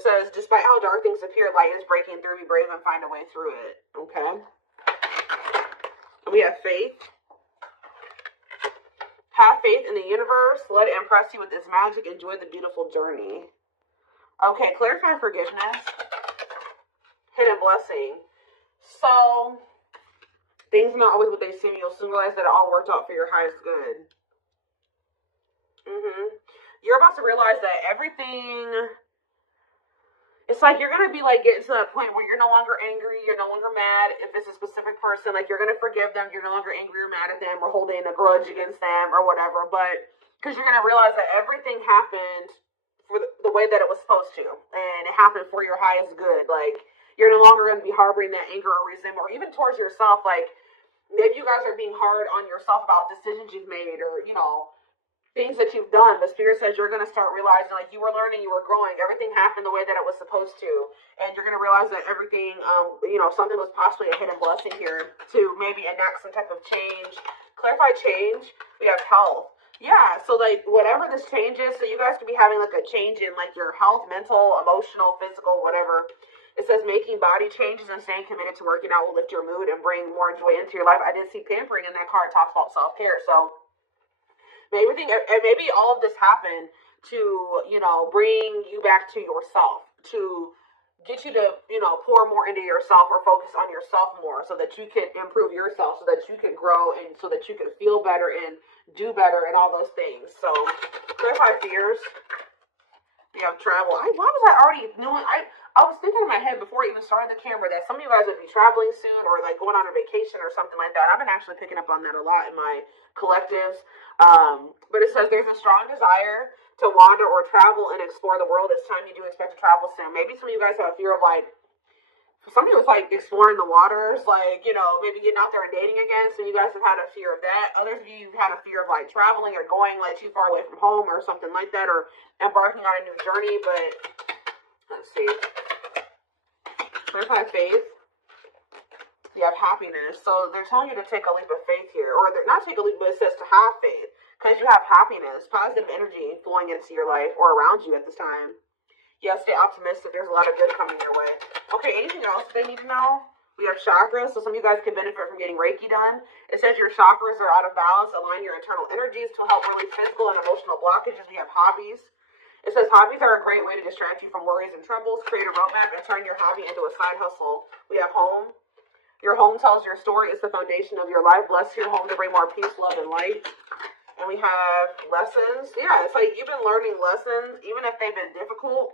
It says, despite how dark things appear, light is breaking through. Be brave and find a way through it. Okay. And we have faith. Have faith in the universe. Let it impress you with its magic. Enjoy the beautiful journey. Okay, clarify forgiveness. Hidden blessing. So, things are not always what they seem. You'll soon realize that it all worked out for your highest good. You're about to realize that everything, it's like you're going to be like getting to that point where you're no longer angry, you're no longer mad. If it's a specific person, like you're going to forgive them, you're no longer angry or mad at them or holding a grudge against them or whatever. But because you're going to realize that everything happened for the way that it was supposed to, and it happened for your highest good. Like you're no longer going to be harboring that anger or resentment, or even towards yourself. Like maybe you guys are being hard on yourself about decisions you've made, or things that you've done, but Spirit says you're going to start realizing, like, you were learning, you were growing, everything happened the way that it was supposed to, and you're going to realize that everything, something was possibly a hidden blessing here to maybe enact some type of change. Clarify change. We have health. Yeah, so, like, whatever this change is, so you guys could be having, like, a change in, like, your health, mental, emotional, physical, whatever. It says making body changes and staying committed to working out will lift your mood and bring more joy into your life. I did see pampering in that card. It talks about self-care, so maybe all of this happened to, bring you back to yourself, to get you to, pour more into yourself or focus on yourself more so that you can improve yourself, so that you can grow and so that you can feel better and do better and all those things. So, clarify fears. We have travel. Why was I already knowing? I was thinking in my head before I even started the camera that some of you guys would be traveling soon or like going on a vacation or something like that. I've been actually picking up on that a lot in my collectives. But it says there's a strong desire to wander or travel and explore the world. It's time you do expect to travel soon. Maybe some of you guys have a fear of like, some of you was like exploring the waters, like, maybe getting out there and dating again. So you guys have had a fear of that. Others of you have had a fear of like traveling or going like too far away from home or something like that, or embarking on a new journey. But let's see. Clarify faith. You have happiness. So they're telling you to take a leap of faith here. Or they're not take a leap, but it says to have faith. Because you have happiness, positive energy flowing into your life or around you at this time. Yes, stay optimistic. There's a lot of good coming your way. Okay, anything else they need to know? We have chakras. So some of you guys can benefit from getting Reiki done. It says your chakras are out of balance. Align your internal energies to help relieve physical and emotional blockages. We have hobbies. It says hobbies are a great way to distract you from worries and troubles. Create a roadmap and turn your hobby into a side hustle. We have home. Your home tells your story. It's the foundation of your life. Bless your home to bring more peace, love, and light. And we have lessons. Yeah, it's like you've been learning lessons, even if they've been difficult.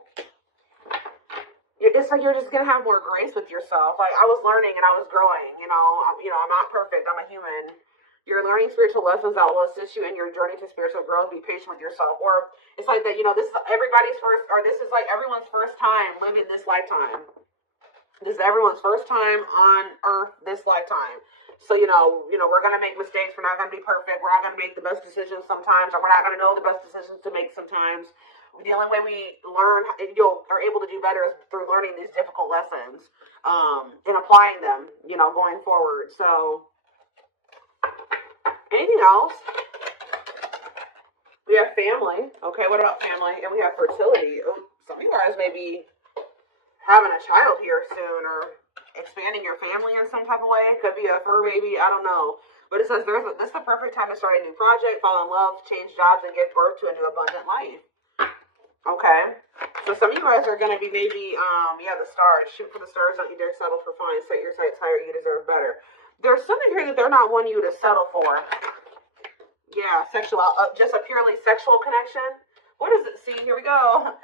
It's like you're just going to have more grace with yourself. Like, I was learning and I was growing. I'm not perfect. I'm a human. You're learning spiritual lessons that will assist you in your journey to spiritual growth. Be patient with yourself. Or it's like that, this is everybody's first, or this is like everyone's first time living this lifetime. This is everyone's first time on earth this lifetime. So, we're going to make mistakes. We're not going to be perfect. We're not going to make the best decisions sometimes, or we're not going to know the best decisions to make sometimes. The only way we learn and are able to do better is through learning these difficult lessons and applying them, going forward. So, anything else? We have family. Okay, what about family? And we have fertility. Some of you guys may be having a child here soon, or expanding your family in some type of way. It could be a fur baby. I don't know. But it says this is the perfect time to start a new project, fall in love, change jobs, and give birth to a new abundant life. Okay. So some of you guys are going to be maybe, the stars. Shoot for the stars. Don't you dare settle for fine. Set your sights higher. You deserve better. There's something here that they're not wanting you to settle for. Yeah, just a purely sexual connection. What is it? See, here we go.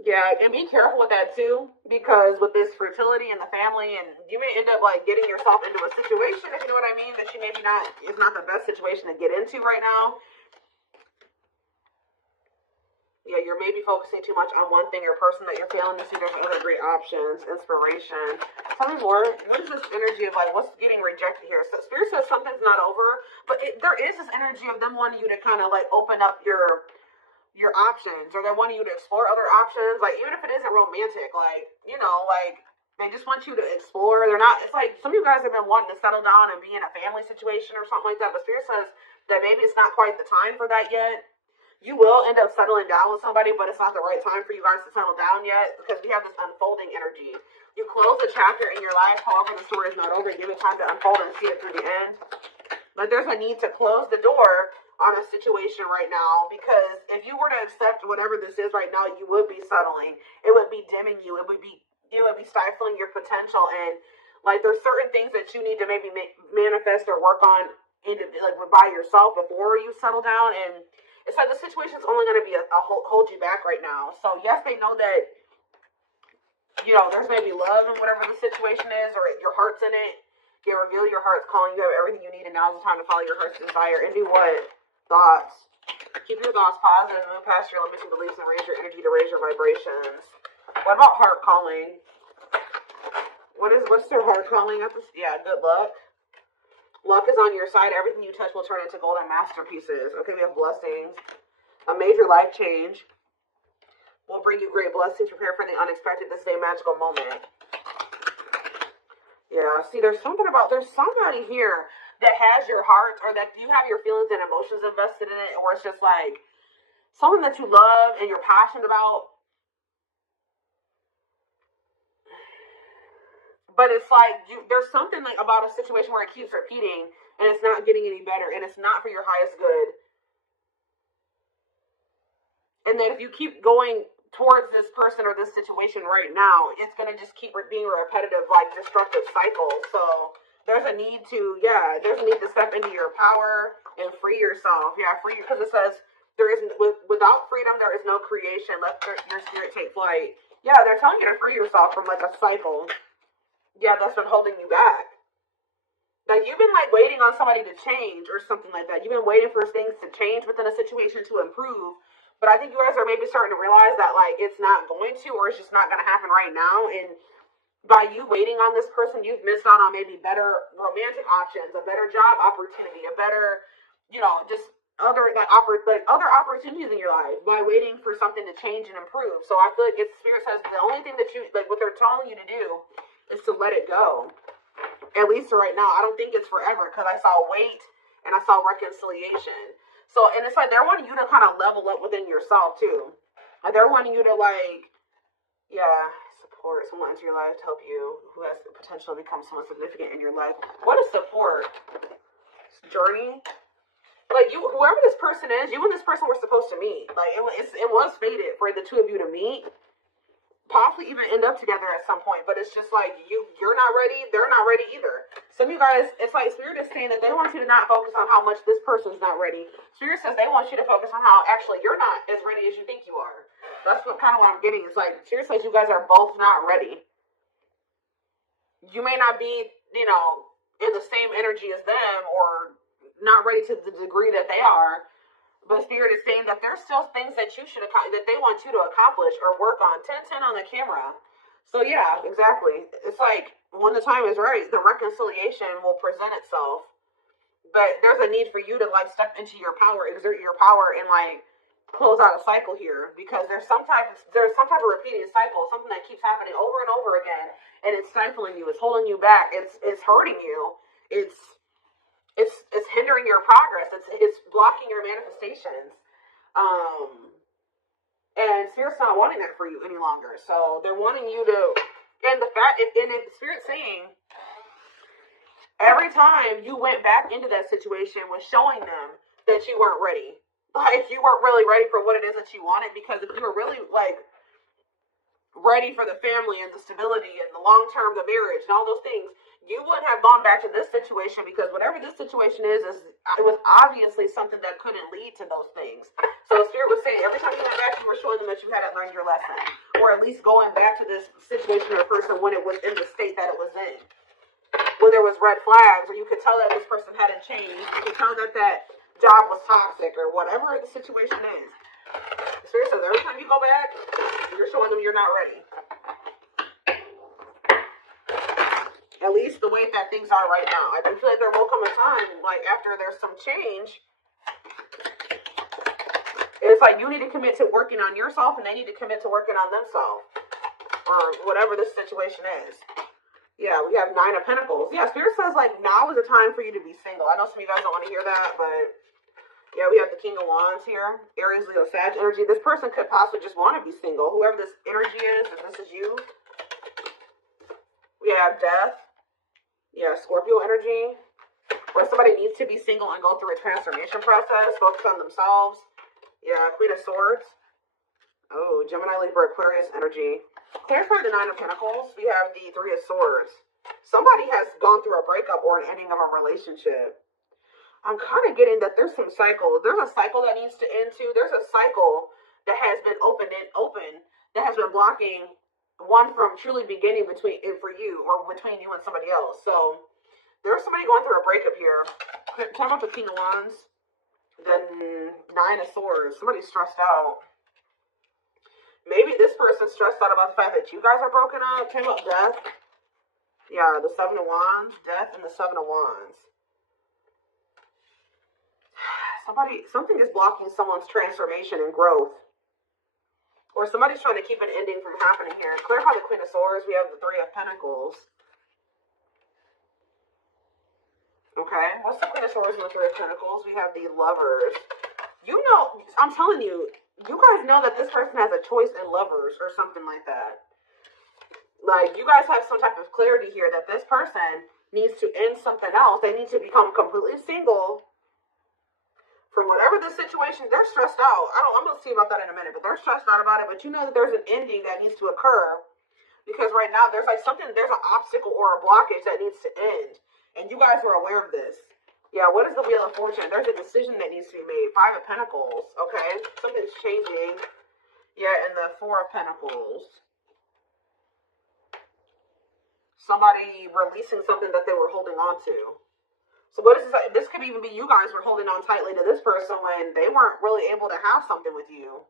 Yeah, and be careful with that too, because with this fertility and the family, and you may end up like getting yourself into a situation, if you know what I mean, that you maybe is not the best situation to get into right now. Yeah, you're maybe focusing too much on one thing or person that you're failing to see. There's other great options, inspiration. Tell me more. What is this energy of like what's getting rejected here? So Spirit says something's not over, but there is this energy of them wanting you to kind of like open up your options, or they're wanting you to explore other options, like even if it isn't romantic, like they just want you to explore. They're not, it's like some of you guys have been wanting to settle down and be in a family situation or something like that, but Spirit says that maybe it's not quite the time for that yet. You will end up settling down with somebody, but it's not the right time for you guys to settle down yet because we have this unfolding energy. You close the chapter in your life, however the story is not over, give it time to unfold and see it through the end. But there's a need to close the door on a situation right now, because if you were to accept whatever this is right now, you would be settling. It would be dimming you. It would be stifling your potential. And like, there's certain things that you need to maybe manifest or work on by yourself before you settle down. And it's like the situation's only going to be a hold you back right now. So yes, they know that, you know, there's maybe love in whatever the situation is, or your heart's in it. You reveal your heart's calling. You have everything you need, and now's the time to follow your heart's desire. And do what? Thoughts. Keep your thoughts positive, move past your limiting beliefs, and raise your energy to raise your vibrations. What about heart calling? What's their heart calling at this? Yeah, good luck. Luck is on your side. Everything you touch will turn into golden masterpieces. Okay, we have blessings. A major life change will bring you great blessings. Prepare for the unexpected. This is a magical moment. Yeah, see, there's somebody here that has your heart, or that you have your feelings and emotions invested in it, or it's just like something that you love and you're passionate about. But it's like there's something like about a situation where it keeps repeating and it's not getting any better, and it's not for your highest good. And then if you keep going towards this person or this situation right now, it's going to just keep being a repetitive, like, destructive cycle. So there's a need to step into your power and free yourself. Yeah, because it says without freedom there is no creation. Let your spirit take flight. Yeah, they're telling you to free yourself from like a cycle. Yeah, that's been holding you back. Like, you've been like waiting on somebody to change or something like that. You've been waiting for things to change within a situation to improve. But I think you guys are maybe starting to realize that, like, it's not going to, or it's just not going to happen right now. And by you waiting on this person, you've missed out on maybe better romantic options, a better job opportunity, a better, just other other opportunities in your life by waiting for something to change and improve. So I feel like Spirit says the only thing that what they're telling you to do is to let it go. At least right now. I don't think it's forever, because I saw wait and I saw reconciliation. So, and it's like they're wanting you to kind of level up within yourself too. Like, they're wanting you to support someone into your life to help you who has the potential to become someone significant in your life. What is support? Journey? Like, whoever this person is, you and this person were supposed to meet. Like, it was fated for the two of you to meet. Possibly even end up together at some point, but it's just like you're not ready, they're not ready either. Some of you guys, it's like Spirit is saying that they want you to not focus on how much this person's not ready. Spirit says they want you to focus on how actually you're not as ready as you think you are. That's what I'm getting. It's like Spirit says you guys are both not ready. You may not be, in the same energy as them, or not ready to the degree that they are. But Spirit is saying that there's still things that that they want you to accomplish or work on. 10-10 on the camera. So yeah, exactly. It's like when the time is right, the reconciliation will present itself. But there's a need for you to like step into your power, exert your power, and like close out a cycle here, because there's some type of repeating cycle, something that keeps happening over and over again, and it's stifling you, it's holding you back, it's hurting you, it's hindering your progress. It's blocking your manifestations. And Spirit's not wanting that for you any longer. So they're wanting you to, and if Spirit's saying every time you went back into that situation was showing them that you weren't ready. Like, you weren't really ready for what it is that you wanted, because if you were really like ready for the family and the stability and the long term, the marriage and all those things, you wouldn't have gone back to this situation, because whatever this situation is it was obviously something that couldn't lead to those things. So Spirit was saying every time you went back, you were showing them that you hadn't learned your lesson, or at least going back to this situation or person when it was in the state that it was in, when there was red flags, or you could tell that this person hadn't changed, you could tell that job was toxic, or whatever the situation is. Spirit says every time you go back, you're showing them you're not ready. At least the way that things are right now. I feel like there will come a time, like, after there's some change, it's like you need to commit to working on yourself, and they need to commit to working on themselves, or whatever this situation is. Yeah, we have 9 of Pentacles. Yeah, Spirit says, like, now is the time for you to be single. I know some of you guys don't want to hear that, but Yeah, we have the King of Wands here. Aries, Leo, Sag energy. This person could possibly just want to be single. Whoever this energy is, if this is you. We have Death. Yeah, Scorpio energy. Or somebody needs to be single and go through a transformation process. Focus on themselves. Yeah, Queen of Swords. Oh, Gemini, Libra, Aquarius energy. Clarify the Nine of Pentacles. We have the Three of Swords. Somebody has gone through a breakup or an ending of a relationship. I'm kind of getting that there's some cycle. There's a cycle that needs to end too. There's a cycle that has been open that has been blocking one from truly beginning between for you or between you and somebody else. So there's somebody going through a breakup here. Talk about the King of Wands, the Nine of Swords. Somebody's stressed out. Maybe this person's stressed out about the fact that you guys are broken up. Talk about Death. Yeah, the Seven of Wands, Death, and the Seven of Wands. Something is blocking someone's transformation and growth. Or somebody's trying to keep an ending from happening here. Clarify the Queen of Swords. We have the Three of Pentacles. Okay. What's the Queen of Swords and the Three of Pentacles? We have the Lovers. You know, I'm telling you, you guys know that this person has a choice in lovers or something like that. Like, you guys have some type of clarity here that this person needs to end something else. They need to become completely single. For whatever the situation, they're stressed out. I'm going to see about that in a minute, but they're stressed out about it. But you know that there's an ending that needs to occur because right now there's like there's an obstacle or a blockage that needs to end. And you guys are aware of this. Yeah, what is the Wheel of Fortune? There's a decision that needs to be made. Five of Pentacles, okay? Something's changing. Yeah, and the Four of Pentacles. Somebody releasing something that they were holding on to. So what is this? This could even be you guys were holding on tightly to this person when they weren't really able to have something with you.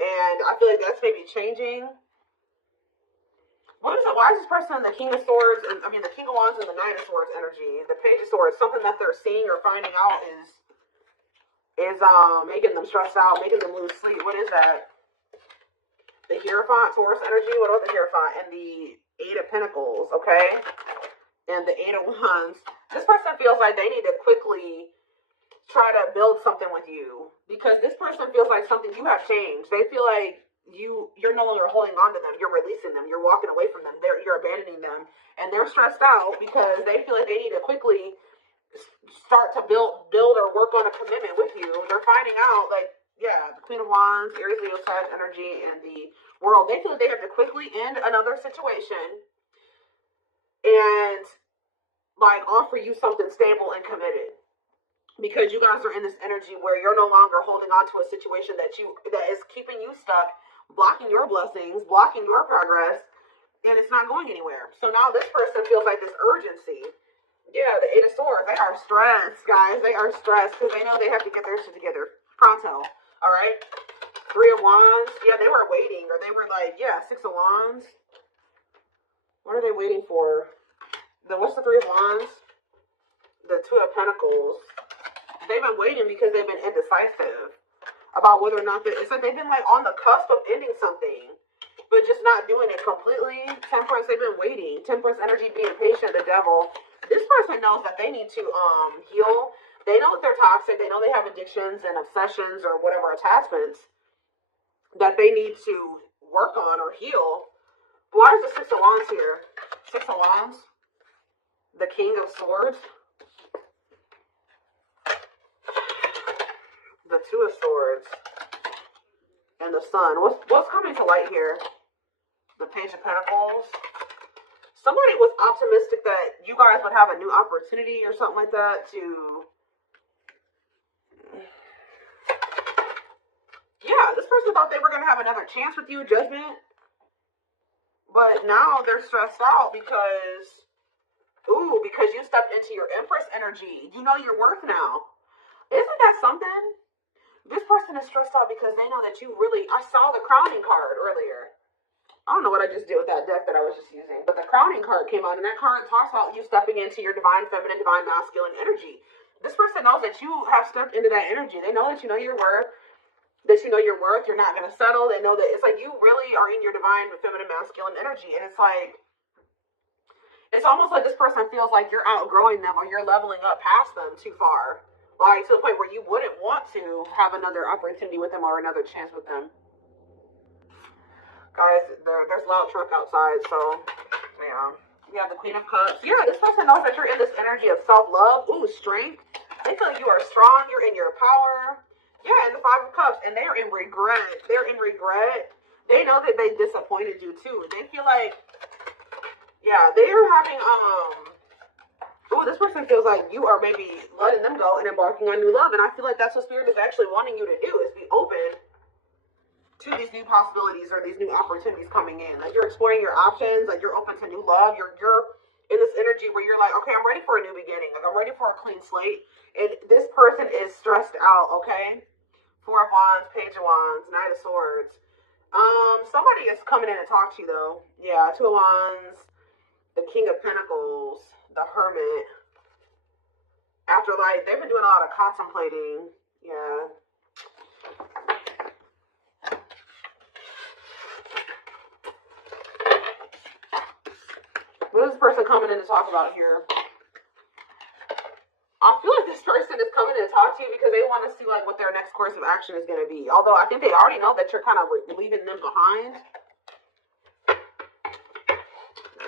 And I feel like that's maybe changing. What is it? Why is this person the King of Swords, the King of Wands and the Nine of Swords energy? The Page of Swords, something that they're seeing or finding out is making them stressed out, making them lose sleep. What is that? The Hierophant, Taurus energy. What about the Hierophant? And the Eight of Pentacles, okay? And the Eight of Wands. This person feels like they need to quickly try to build something with you because this person feels like something you have changed. They feel like you're no longer holding on to them. You're releasing them. You're walking away from them. You're abandoning them, and they're stressed out because they feel like they need to quickly start to build or work on a commitment with you. They're finding out the Queen of Wands, Aries, Leo, Sag energy, and the World. They feel like they have to quickly end another situation and offer you something stable and committed because you guys are in this energy where you're no longer holding on to a situation that is keeping you stuck, blocking your blessings, blocking your progress, and it's not going anywhere. So now this person feels like this urgency. Yeah, the Eight of Swords. They are stressed, guys. They are stressed because they know they have to get their shit together pronto. All right. Three of Wands. Yeah, they were waiting, or they were Six of Wands. What are they waiting for? What's the Three of Wands? The Two of Pentacles. They've been waiting because they've been indecisive about whether or not it's like they've been on the cusp of ending something, but just not doing it completely. Temperance, they've been waiting. Temperance energy, being patient, the Devil. This person knows that they need to heal. They know that they're toxic. They know they have addictions and obsessions or whatever attachments that they need to work on or heal. Why is the Six of Wands here? Six of Wands. The King of Swords. The Two of Swords. And the Sun. What's coming to light here? The Page of Pentacles. Somebody was optimistic that you guys would have a new opportunity or something like that to... Yeah, this person thought they were going to have another chance with you, Judgment. But now they're stressed out because you stepped into your Empress energy. You know your worth now. Isn't that something? This person is stressed out because they know that I saw the Crowning card earlier. I don't know what I just did with that deck that I was just using, but the Crowning card came out, and that card talks about you stepping into your divine feminine, divine masculine energy. This person knows that you have stepped into that energy. They know that you know your worth, you're not going to settle. They know that it's like you really are in your divine feminine, masculine energy, and it's like, it's almost like this person feels like you're outgrowing them or you're leveling up past them too far. Like, to the point where you wouldn't want to have another opportunity with them or another chance with them. Guys, there's a loud truck outside, so, yeah. You have the Queen of Cups. Yeah, this person knows that you're in this energy of self-love. Ooh, strength. They feel like you are strong. You're in your power. Yeah, and the Five of Cups. And they're in regret. They're in regret. They know that they disappointed you, too. They feel like, yeah, they are having, ooh, this person feels like you are maybe letting them go and embarking on new love. And I feel like that's what Spirit is actually wanting you to do, is be open to these new possibilities or these new opportunities coming in. Like, you're exploring your options, like you're open to new love. You're in this energy where you're like, okay, I'm ready for a new beginning. Like, I'm ready for a clean slate. And this person is stressed out, okay? Four of Wands, Page of Wands, Knight of Swords. Somebody is coming in to talk to you though. Yeah, Two of Wands, the King of Pentacles, the Hermit. After, like, they've been doing a lot of contemplating. Yeah. What is this person coming in to talk about here? I feel like this person is coming in to talk to you because they want to see, like, what their next course of action is going to be. Although I think they already know that you're kind of leaving them behind.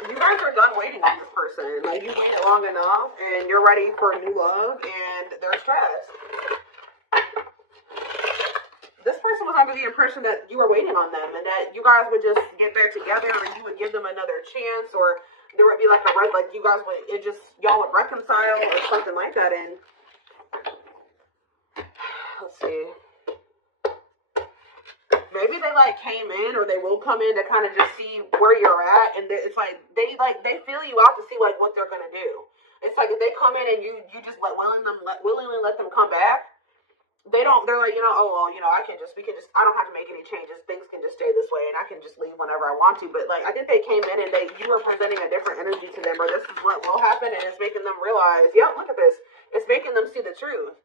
You guys are done waiting on this person. Like, you waited long enough and you're ready for new love and they're stressed. This person was under the impression that you were waiting on them and that you guys would just get back together or you would give them another chance, or there would be like a red, like you guys would, y'all would reconcile or something like that. And let's see, maybe they like came in, or they will come in to kind of just see where you're at, and it's like they feel you out to see like what they're gonna do. It's like if they come in and you just willingly let them come back. They're like, oh, well, I don't have to make any changes. Things can just stay this way and I can just leave whenever I want to. But like, I think they came in and you were presenting a different energy to them, or this is what will happen. And it's making them realize, yep, look at this. It's making them see the truth.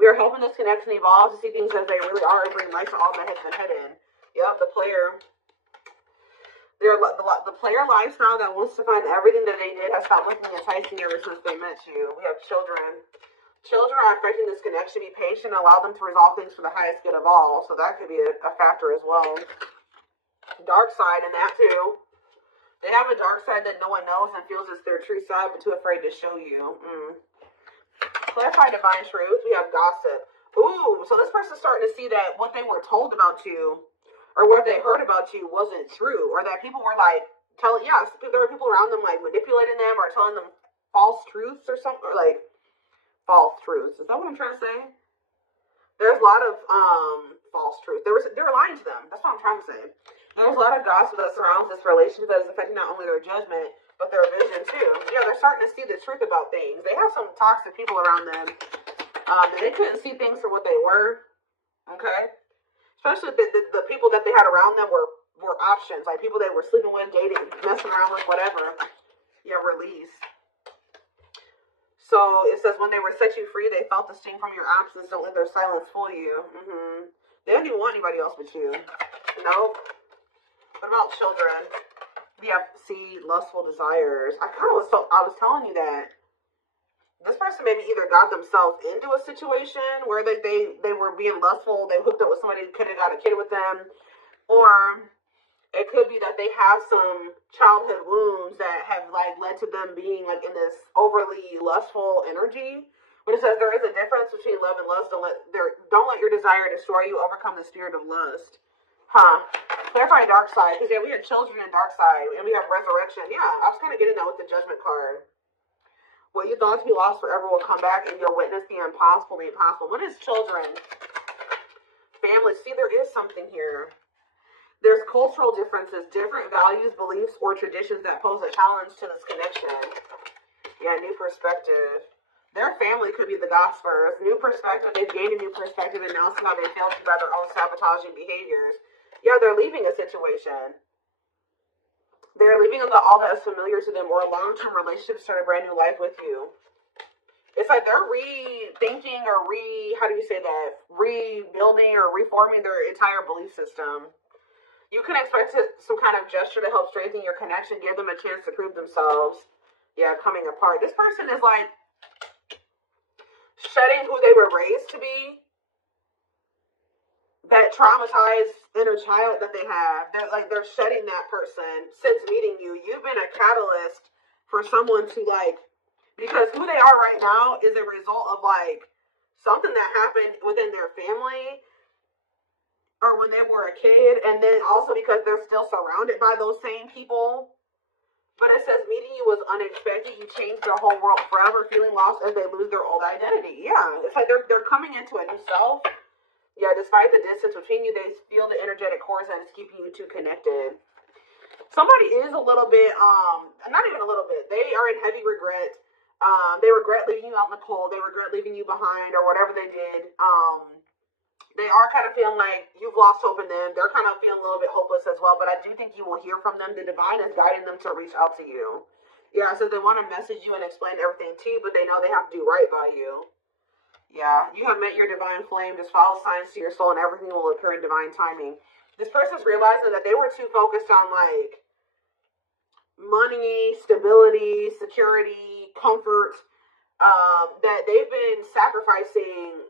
We are helping this connection evolve to see things as they really are and bring light to all that has been hidden. Yep, the player. The player lifestyle that wants to find everything that they did has stopped looking enticing ever since they met you. We have children. Children are affecting this connection. Be patient, allow them to resolve things for the highest good of all. So that could be a factor as well. Dark side in that too. They have a dark side that no one knows and feels it's their true side, but too afraid to show you. Clarify divine truth. We have gossip. Ooh, so this person's starting to see that what they were told about you or what they heard about you wasn't true, or that people were like there were people around them like manipulating them or telling them false truths or something, or like false truths. Is that what I'm trying to say? There's a lot of false truth. They're lying to them. That's what I'm trying to say. There's a lot of gossip that surrounds this relationship that is affecting not only their judgment, but their vision too. Yeah, they're starting to see the truth about things. They have some toxic people around them. They couldn't see things for what they were. Okay? Especially the people that they had around them were options. Like people they were sleeping with, dating, messing around with, whatever. Yeah, release. So it says, when they were set you free, they felt the sting from your absence. Don't let their silence fool you. They don't even want anybody else but you. Nope. What about children? We have lustful desires. I was telling you that this person maybe either got themselves into a situation where they were being lustful. They hooked up with somebody who could have got a kid with them, or it could be that they have some childhood wounds that have like led to them being like in this overly lustful energy. But it says there is a difference between love and lust. Don't let your desire destroy you. Overcome the spirit of lust. Clarify dark side, because yeah, we have children and dark side, and we have resurrection. Yeah, I was kind of getting that with the judgment card. What you thought to be lost forever will come back, and you'll witness the impossible made possible. What is children? Family. See, there is something here. There's cultural differences, different values, beliefs, or traditions that pose a challenge to this connection. Yeah, new perspective. Their family could be the gospelers. New perspective. They've gained a new perspective, and now somehow they failed to by their own sabotaging behaviors. Yeah, they're leaving a situation. They're leaving all that is familiar to them, or a long-term relationship to start a brand new life with you. It's like they're rethinking or rebuilding or reforming their entire belief system. You can expect some kind of gesture to help strengthen your connection, give them a chance to prove themselves. Yeah, coming apart. This person is like shedding who they were raised to be, that traumatized inner child that they have. They're shedding that person since meeting you. You've been a catalyst for someone to because who they are right now is a result of something that happened within their family or when they were a kid, and then also because they're still surrounded by those same people. But it says meeting you was unexpected. You changed their whole world forever, feeling lost as they lose their old identity. Yeah, it's like they're coming into a new self. Yeah, despite the distance between you, they feel the energetic cords that is keeping you two connected. Somebody is a little bit, not even a little bit, they are in heavy regret. They regret leaving you out in the cold. They regret leaving you behind or whatever they did. They are kind of feeling like you've lost hope in them. They're kind of feeling a little bit hopeless as well, but I do think you will hear from them. The divine is guiding them to reach out to you. Yeah, so they want to message you and explain everything to you, but they know they have to do right by you. Yeah, you have met your divine flame. Just follow signs to your soul and everything will occur in divine timing. This person's realizing that they were too focused on money, stability, security, comfort, that they've been sacrificing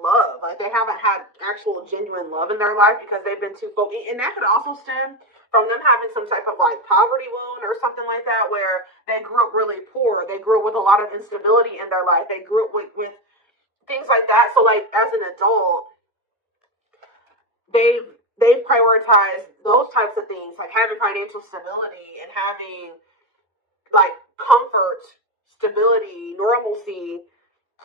love. They haven't had actual genuine love in their life because they've been too focused. And that could also stem from them having some type of poverty wound or something like that, where they grew up really poor. They grew up with a lot of instability in their life. They grew up with things like that. So as an adult, they've prioritized those types of things, like having financial stability and having comfort, stability, normalcy,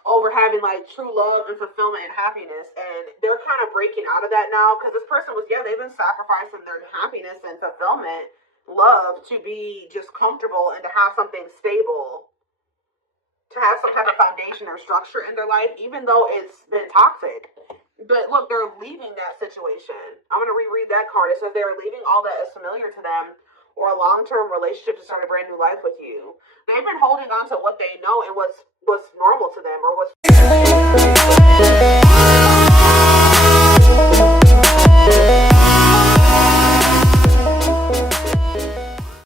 over having true love and fulfillment and happiness. And they're kind of breaking out of that now because this person they've been sacrificing their happiness and fulfillment, love, to be just comfortable and to have something stable, to have some type of foundation or structure in their life, even though it's been toxic. But look, they're leaving that situation. I'm going to reread that card. It says they are leaving all that is familiar to them or a long-term relationship to start a brand new life with you. They've been holding on to what they know and what's normal to them or what's